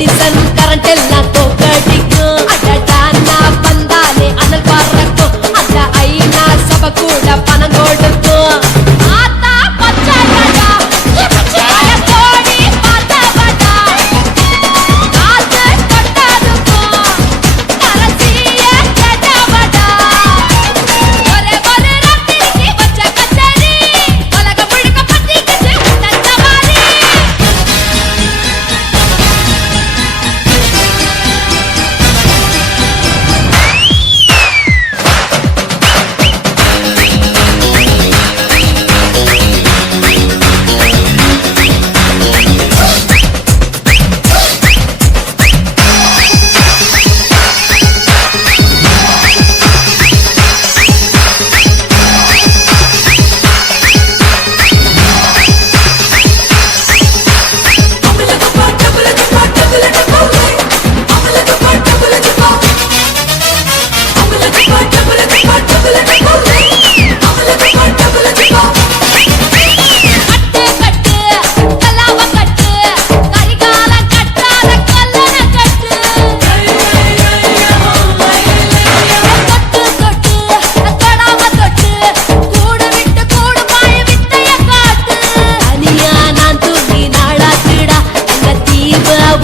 Edison current எல்லாம் தோக்கடிக்கும் அடடா நான் வந்தாலே அனல் பறக்கும் அந்த ஐநா சபை கூட பணம் கொடுக்கும் ஆத்தா பச்சைடா கோடி பார்த்தவடா காசு கொட்டாதுக்கும் கரசிய கேட்டவடா ஒரே ஒரு ராத்திரிக்கு வச்ச கச்சேரி உலக முழுக்க பத்திக்கிச்சு உன்ன சவாரி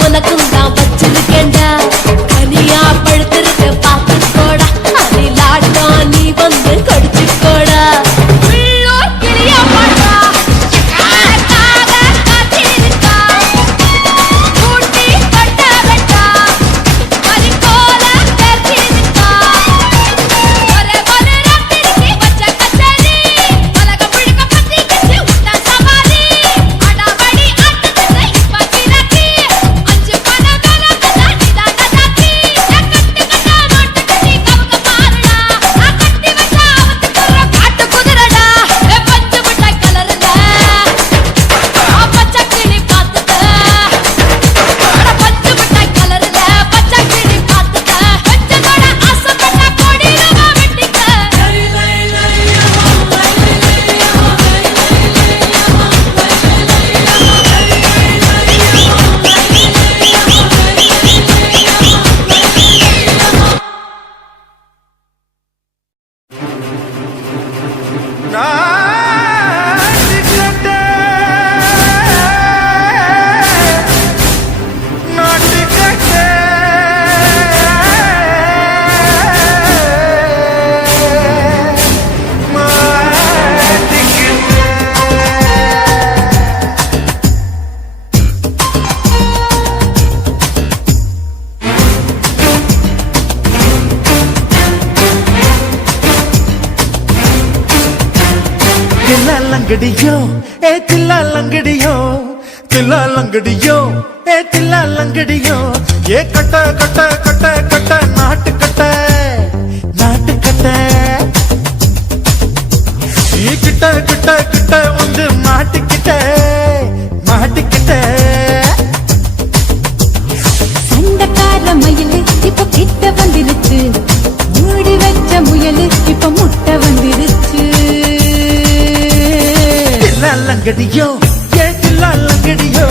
உனக்கும் தான் வச்சிருக்கேன்டா கனியா பழுத்திருக்க பாத்துக்கோடா அதிலாட்டம் நீ வந்து கடிச்சுக்கோடா உள்ளூர் கிளியா பாட்டா காக காத்திருக்கா கூட்டி கட்ட வெட்டா மறிக்கோல தெரிஞ்சிருக்கா ஒரே ஒரு ராத்திரிக்கு வச்ச கச்சேரி உலக முழுக்க பத்திக்கிச்சு உன்ன சவாரி அடாவடி ஆட்டத்துல இப்ப கிடக்கி அஞ்சு பண வேலை கதாடி தாண்டாக்கி கட்டு கட்டா நோட்டு கட்டி கவங்க பாருடா கட்டி வச்சா அவத்துக்குற காட்டு குதிரடா பஞ்சு மிட்டாய் கலருல பச்சை கிளி பார்த்துட்ட பஞ்சு மிட்டாய் கலருல பச்சை கிளி பார்த்துட்ட வெச்சதோட ஆசைப்பட்ட கொடியிலவா வெட்டிக்க தில்லாலங்கடியோ ஏ தில்லாலங்கடியோ தில்லாலங்கடியோ ஏ தில்லாலங்கடியோ ஏ கட்ட கட்ட கட்ட கட்ட நாட்டு கட்ட நாட்டு கட்ட நீ கிட்ட கிட்ட கிட்ட வந்து மாட்டிக்கிட்ட மாட்டிக்கிட்ட சண்டக்கார மயிலு இப்ப கிட்ட வந்துருச்சு மூடி வச்ச முயலு இப்ப முட்டை வந்துருச்சு தில்லாலங்கடியோ ஏ தில்லாலங்கடியோ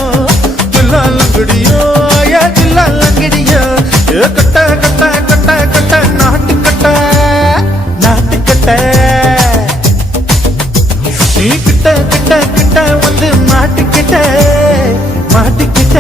தில்லாலங்கடியோ ஏ தில்லாலங்கடியோ ஏ கட்ட கட்ட கட்ட கட்ட நாட்டு கட்ட நாட்டு கட்ட நீ கிட்ட கிட்ட கிட்ட வந்து மாட்டிக்கிட்ட மாட்டிக்கிட்ட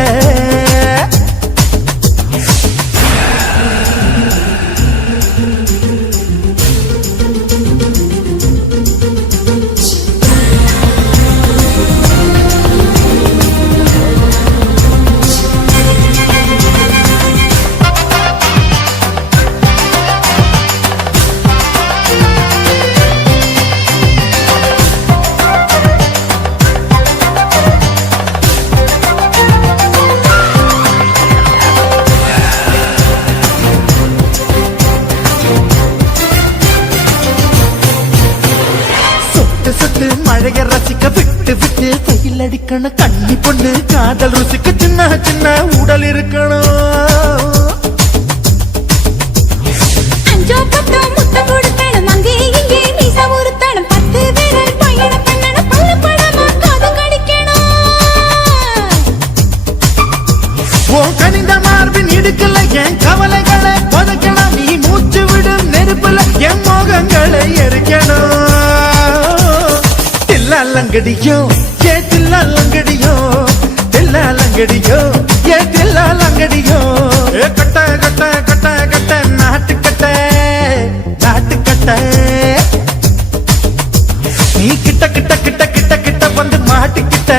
மழைய ரசிக்க விட்டு விட்டு கையில் அடிக்கணும் கண்ணி பொண்ணு காதல் ருசிக்க சின்ன சின்ன உடல் இருக்கணும் அஞ்சோ பத்தோ முட்டை கொடுக்கணும் அங்கே இங்கே மீச உருத்தணும் 10 விரல் பயணம் பண்ணணும் பல்லு படமா காது கடிக்கணும் ஓ கனிந்த மார்பின் இடுக்கல என் கவலைகளை புதைக்கணும் நீ மூச்சு விடும் நெருப்புல என் மோகங்களை எரிக்கணும் தில்லாலங்கடியோ ஏ தில்லாலங்கடியோ தில்லாலங்கடியோ ஏ தில்லாலங்கடியோ ஏ கட்ட கட்ட கட்ட கட்ட நாட்டுக்கட்ட நாட்டுக்கட்ட நீ கிட்ட கிட்ட கிட்ட கிட்ட கிட்ட வந்து மாட்டிக்கிட்ட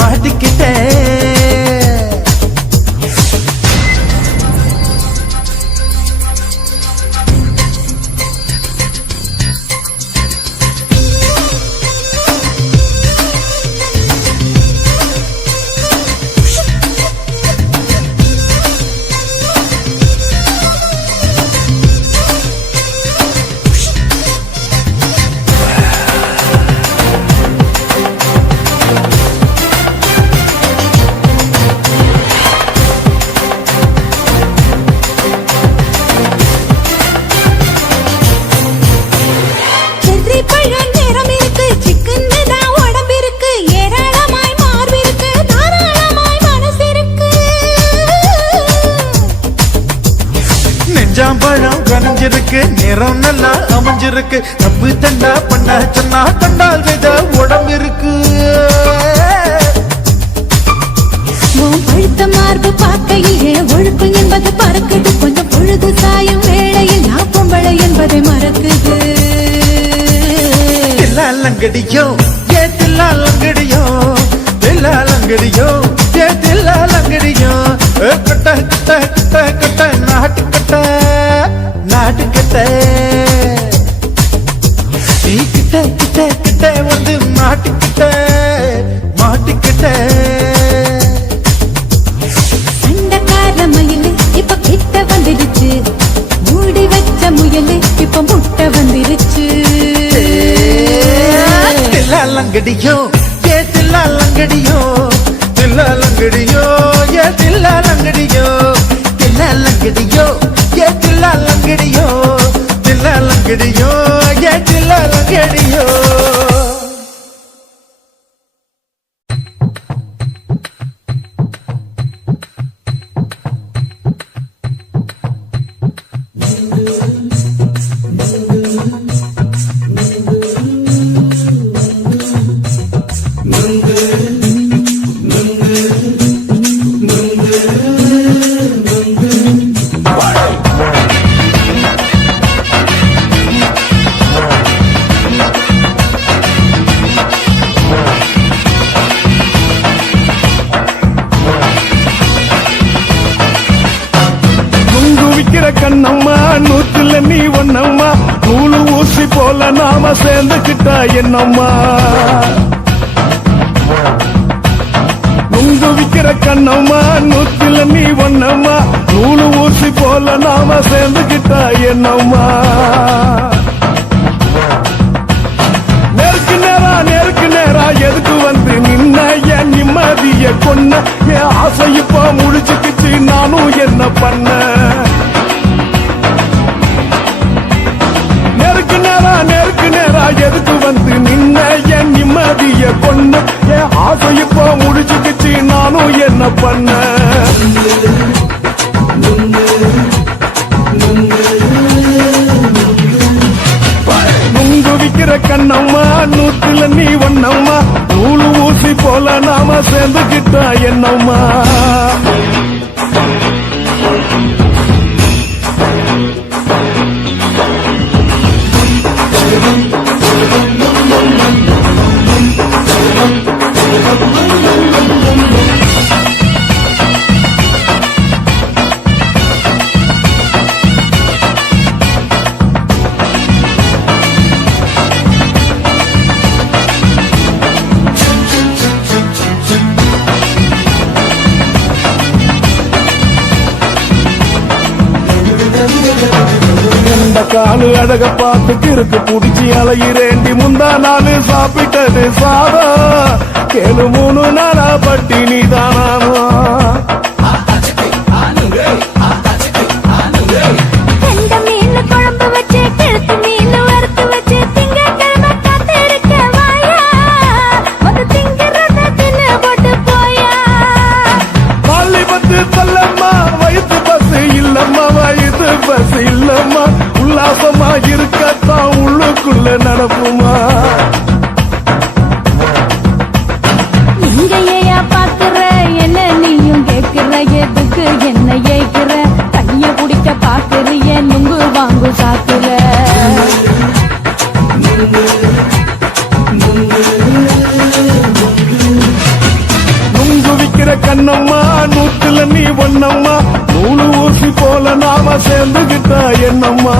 மாட்டிக்கிட்ட செர்ரி பழம் நிறம் இருக்கு சிக்கன்னு தான் உடம்பு இருக்கு ஏராளமாய் மார்பு இருக்கு தாராளமாய் மனசு இருக்கு நெஞ்சாம்பழம் கனிஞ்சிருக்கு நிறம் நல்லா அமைஞ்சிருக்கு தப்பு தண்டா பண்ண சொன்னா தண்டால் வித உடம்பு இருக்கு உன் பழுத்த மார்பு பார்க்கையிலே ஒழுக்கு என்பது பறக்குது கொஞ்சம் பொழுது சாயும் வேளையில் நான் பொம்பளை என்பதை மறக்குது தில்லாலங்கடியோ ஏ தில்லாலங்கடியோ தில்லாலங்கடியோ ஏ தில்லாலங்கடியோ கட்ட கட்ட கட்ட கட்ட நாட்டுக்கட்ட நாட்டுக்கட்ட நீ கிட்ட கிட்ட கிட்ட வந்து மாட்டிக்கிட்ட மாட்டிக்கிட்ட சண்டைக்கார மயிலு இப்ப கிட்ட வந்துடுச்சு மூடி வச்ச முயலு இப்ப முட்டை வந்துருச்சு தில்லாலங்கடியோ ஏ தில்லாலங்கடியோ தில்லாலங்கடியோ ஏ தில்லாலங்கடியோ தில்லாலங்கடியோ ஏ தில்லாலங்கடியோ தில்லாலங்கடியோ ஏ தில்லாலங்கடியோ கண்ணம்மா நூத்துல நீ ஒன்னம்மா நூலு ஊசி போல நாம சேர்ந்துக்கிட்டா என்னம்மா நுங்கு விக்கிற கண்ணம்மா நூத்துல நீ ஒன்னம்மா நூலு ஊசி போல நாம சேர்ந்துக்கிட்டா என்னம்மா நேருக்கு நேரா எதுக்கு வந்து நின்ன என் நிம்மதிய கொன்ன என் ஆசை இப்ப முடிச்சுக்கிச்சு நானும் என்ன பண்ண நேருக்கு நேரா எதுக்கு வந்து நின்ன என் நிம்மதிய கொன்ன என் ஆசை இப்ப முடிச்சுக்கிச்சு நானும் என்ன பண்ண நுங்கு விக்கிற கண்ணம்மா நூத்துல நீ ஒன்னம்மா நூலு ஊசி போல நாம சேர்ந்துக்கிட்டா என்னம்மா காலு அழக பார்த்து கிறுக்கு புடிச்சு அலையிறேண்டி முந்தா நாலு சாப்பிட்டது சாதம் கேளு 3 நாளா பட்டினி தானானோ பஸ் இல்லம்மா உல்லாசமா இருக்கத்தான் உள்ளுக்குள்ள நடப்புமா இங்கேயா பாக்குற என்ன நீயும் கேக்குற எதுக்கு என்ன ஏக்குற கைய குடிக்க பாக்குறிய நுங்கு வாங்கு சாக்குற நுங்கு விக்கிற கண்ணம்மா நூத்துல நீ ஒன்னம்மா நூலு ஊசி போல நாம சேர்ந்துகிட்டா என்னம்மா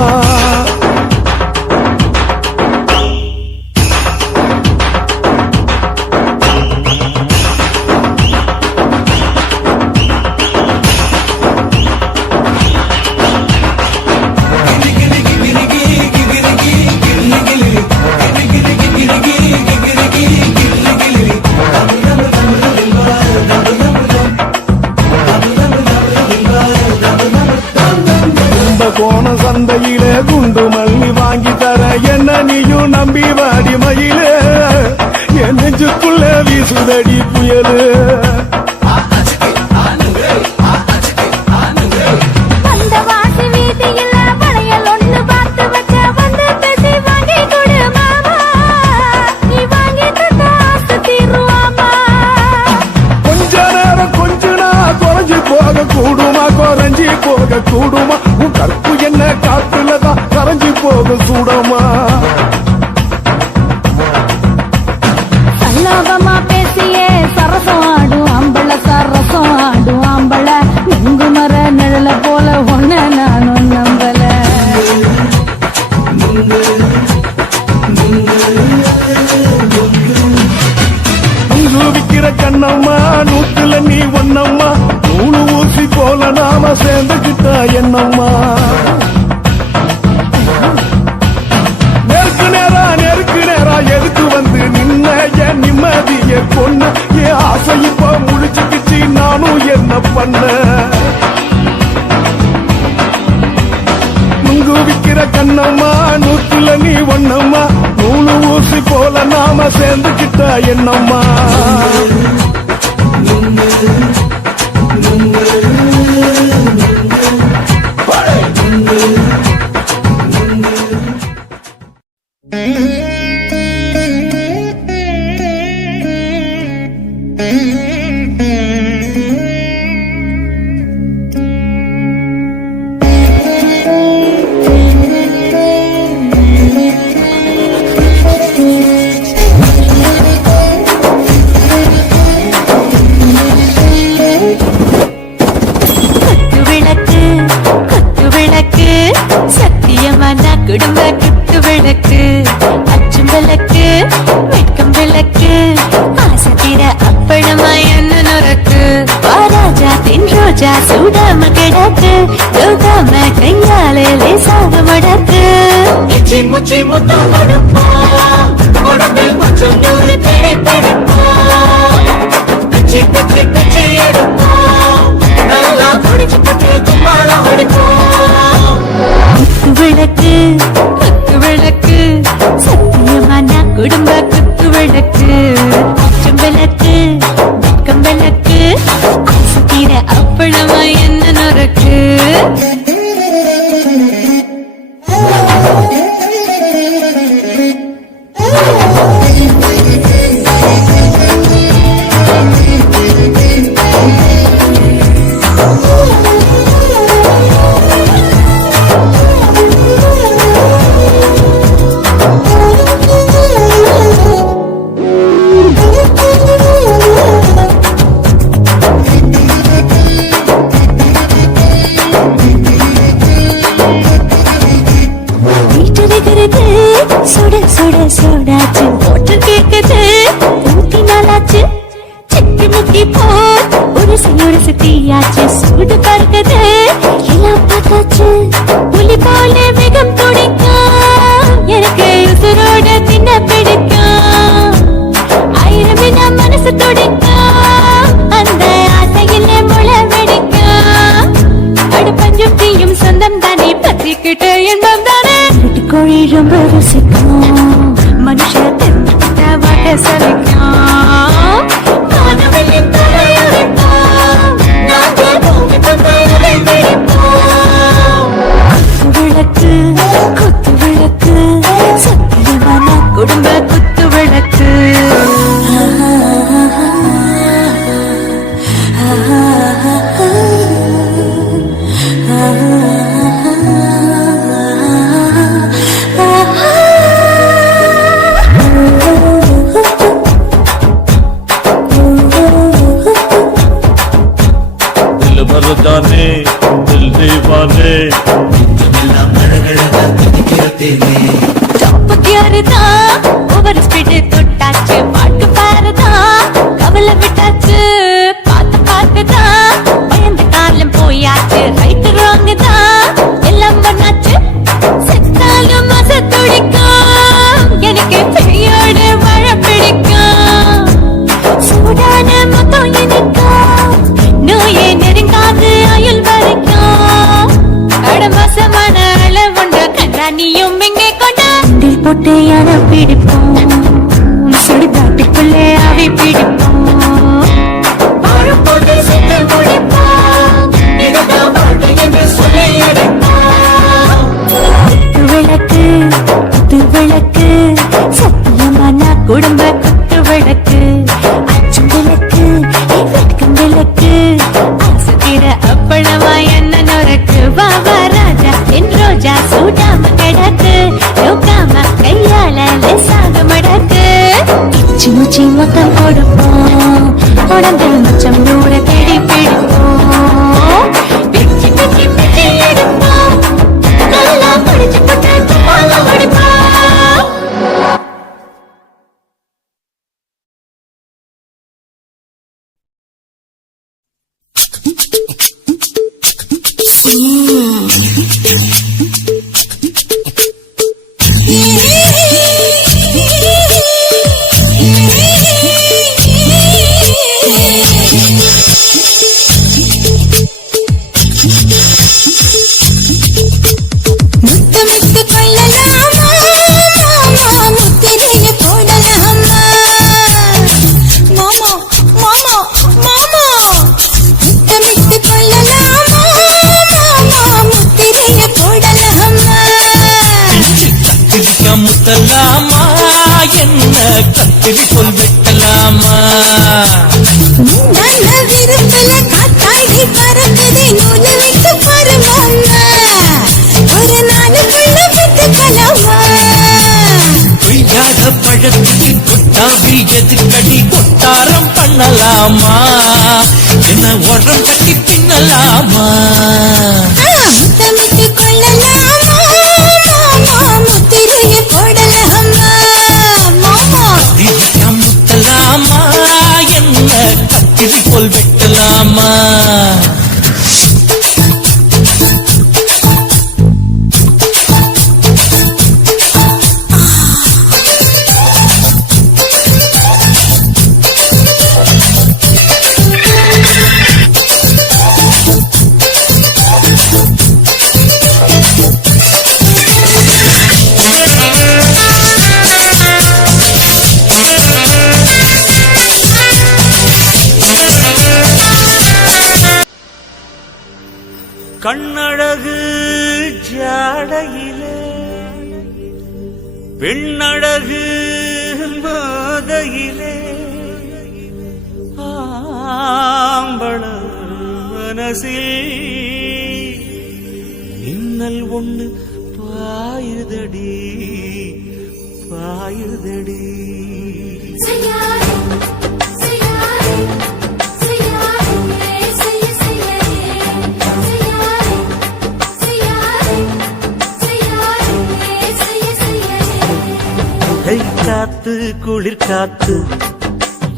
கோண சந்தையிலே குண்டு மல்லி வாங்கி தர என்ன நீயும் நம்பி வாடி மயிலே என் நெஞ்சுக்குள்ள வீசுதடி புயலு அந்த வாசி வீதியில வளையல் ஒண்ணு பார்த்து வச்ச வந்து பேசி வாங்கி கொடு மாமா நீ வாங்கி தந்த ஆசை தீருவாமா கொஞ்ச நேரம் கொஞ்சனா குறைஞ்சி போக கூடுமா குறைஞ்சி போக கூடுமா உன் கற்பு என்ன காத்துலதான் கரைஞ்சி போக சூடமா சல்லாபமா பேசியே சரசம் ஆடும் ஆம்பள சரசம் ஆடும் ஆம்பள நெங்கு மர நிழல போல ஒன்ன நானும் நம்பல நுங்கு விக்கிற கண்ணம்மா நூத்துல நீ ஒன்னம்மா நூலு ஊசி போல நாம சேர்ந்துகிட்டா என்னம்மா நெருக்கு நேரா எதுக்கு வந்து நின்ன என் நிம்மதிய கொன்ன என் ஆசை இப்ப முடிச்சுக்கிச்சு நானும் என்ன பண்ண நுங்கு விக்கிற கண்ணம்மா நூத்துல நீ ஒன்னம்மா நூலு ஊசி போல நாம சேர்ந்துகிட்டா என்னம்மா குடும்ப குத்து விளக்கு அச்சும் விளக்கு வெட்கம் விளக்கு ஆசை தீர அப்பளமா என்ன நொறுக்கு ராஜா தென் ரோஜா சூடாம கிடக்கு யோகாம கையாலே லேசாக மடக்கு இச்சி முச்சி முத்தம் கொடுப்போம் உடம்பில் கொஞ்சம் நூறு தேவைப்படுப்போம் பிச்சி பிச்சி பிச்சி எடுப்போம் நல்லா குடிச்சு பட்டு தும்பாலம் அடிப்போம் குத்து விளக்கு சத்தியமான குடும்ப குத்து விளக்கு அச்சும் விளக்கு வெட்கம் விளக்கு ஆசை தீர அப்பளமா என்ன நொறுக்கு சுட சுட சோடாச்சு போட்டு கேக்குது ஊத்தி நாளாச்சு சிக்கி முக்கி போர் ஒரு சுத்தியாச்சு சூடு பறக்குது எல்லாம் பார்த்தாச்சு புலி போல வேகம் துடிக்கும் எனக்கு உசுரோட தின்ன பிடிக்கும் ஆயிரம் என்ன மனசு துடிக்கும் அந்த ஆசையில் முள வெடிக்கும் அடுப்பஞ்சும் தீயும் சொந்தம் தானே பத்திக்கிட்டு இன்பம் தானே கோழி ரொம்ப ருசிக்கும் மனுஷ தென்கிட்ட வாட்ட சலிக்கும் காணவெளியின் தலையுரைப்போம் நாங்கள் பூமி தந்தையை வெடிப்போம் जाने दिल दीवाने டாப் கியர் தான் ஓவர் ஸ்பீடு தொட்டாச்சு பாட்டு பாருதான் கவலை விட்டாச்சு பார்த்து பார்த்து தான் பயந்து காலம் போயாச்சு ரைட் ராங் தான் எல்லாம் பண்ணாச்சு செத்தாலும் மச துடிக்கும் எனக்கு பெரியோட மழை பிடிக்கும் சூடான மொத்தம் எனக்கும் நோயே நெருங்காது அயல் வரைக்கும் கடமசமான அளவுண்ட கண்ணானியும் இங்கே கொண்டா போட்டு யார பிடிப்போம் சுடுகாட்டுக்குள்ளே அவை பிடிப்போம் வாழை போட்டு சுட்டு முடிப்போம் இதுதான் வாழ்க்கை என்று சொல்லி அடிப்போம் விளக்கு குத்து விளக்கு சத்தியமான குடும்ப குத்து விளக்கு அச்சும் விளக்கு வெட்கம் விளக்கு ஆசத்திர அப்பளமா என்ன நொறுக்கு வாவா ராஜா என் ரோஜா சூடாம கிடக்கு யோகாம கையால லேசாக மடக்கு இச்சி முச்சி மொத்தம் கொடுப்போம் உடம்பு மச்சம் நூற தேடி பிடிப்போம் பிச்சி பிச்சி பிச்சி எடுப்போம் நல்லா படிச்சு போட்டு போல முடிப்போம் முத்தமிட்டு கொள்ளலாமா மாமா முத்திரைய போடலாமா மாமா மாமா மாமா முத்தமிட்டு கொள்ளலாமா மாமா முத்திரைய போடலாமா கத்திரிக்கா முத்தலாமா என்ன கத்திரி போல் வெட்டலாமா நல்ல விருப்பல காத்தாடி பறக்குது நூலு வைத்து பாரு மாமா ஒரு நாளுக்குள்ள விட்டுக்கலாமா கொய்யாத பழத்துக்கு கொட்டாவி எதுக்கடி கொட்டாரம் பண்ணலாமா என்ன உரம் கட்டி பின்னலாமா முத்தமிட்டு கொள்ளலாமா மாமா முத்திரைய போடலாமா மாமா கத்திரிக்கா முத்தலாமா என்ன கத்திரி போல் வெட்டலாமா கண்ணழகு ஜாடையிலே பெண்ணழகு போதையிலே ஆம்பள மனசில் மின்னல் ஒண்ணு பாயுதடி பாயுதடி காத்து குளிர் காத்து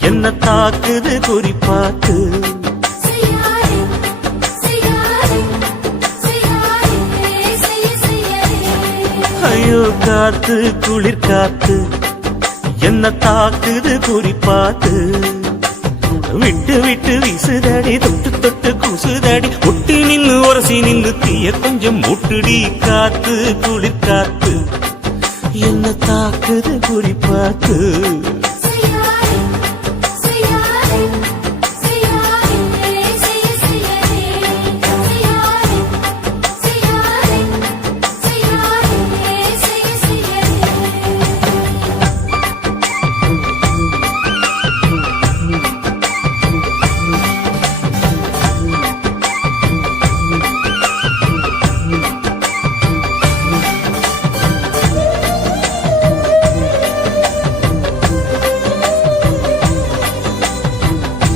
என்ன தாக்குது குறிப்பாத்து ஐயோ காத்து குளிர் காத்து என்ன தாக்குது குறிப்பாத்து விட்டு விட்டு வீசுதடி தொட்டு தொட்டு கூசுதடி ஒட்டி நின்னு உரசி நின்னு தீய கொஞ்சம் முட்டுடி காத்து குளிர் காத்து என்ன தாக்குது குறிப்பாத்து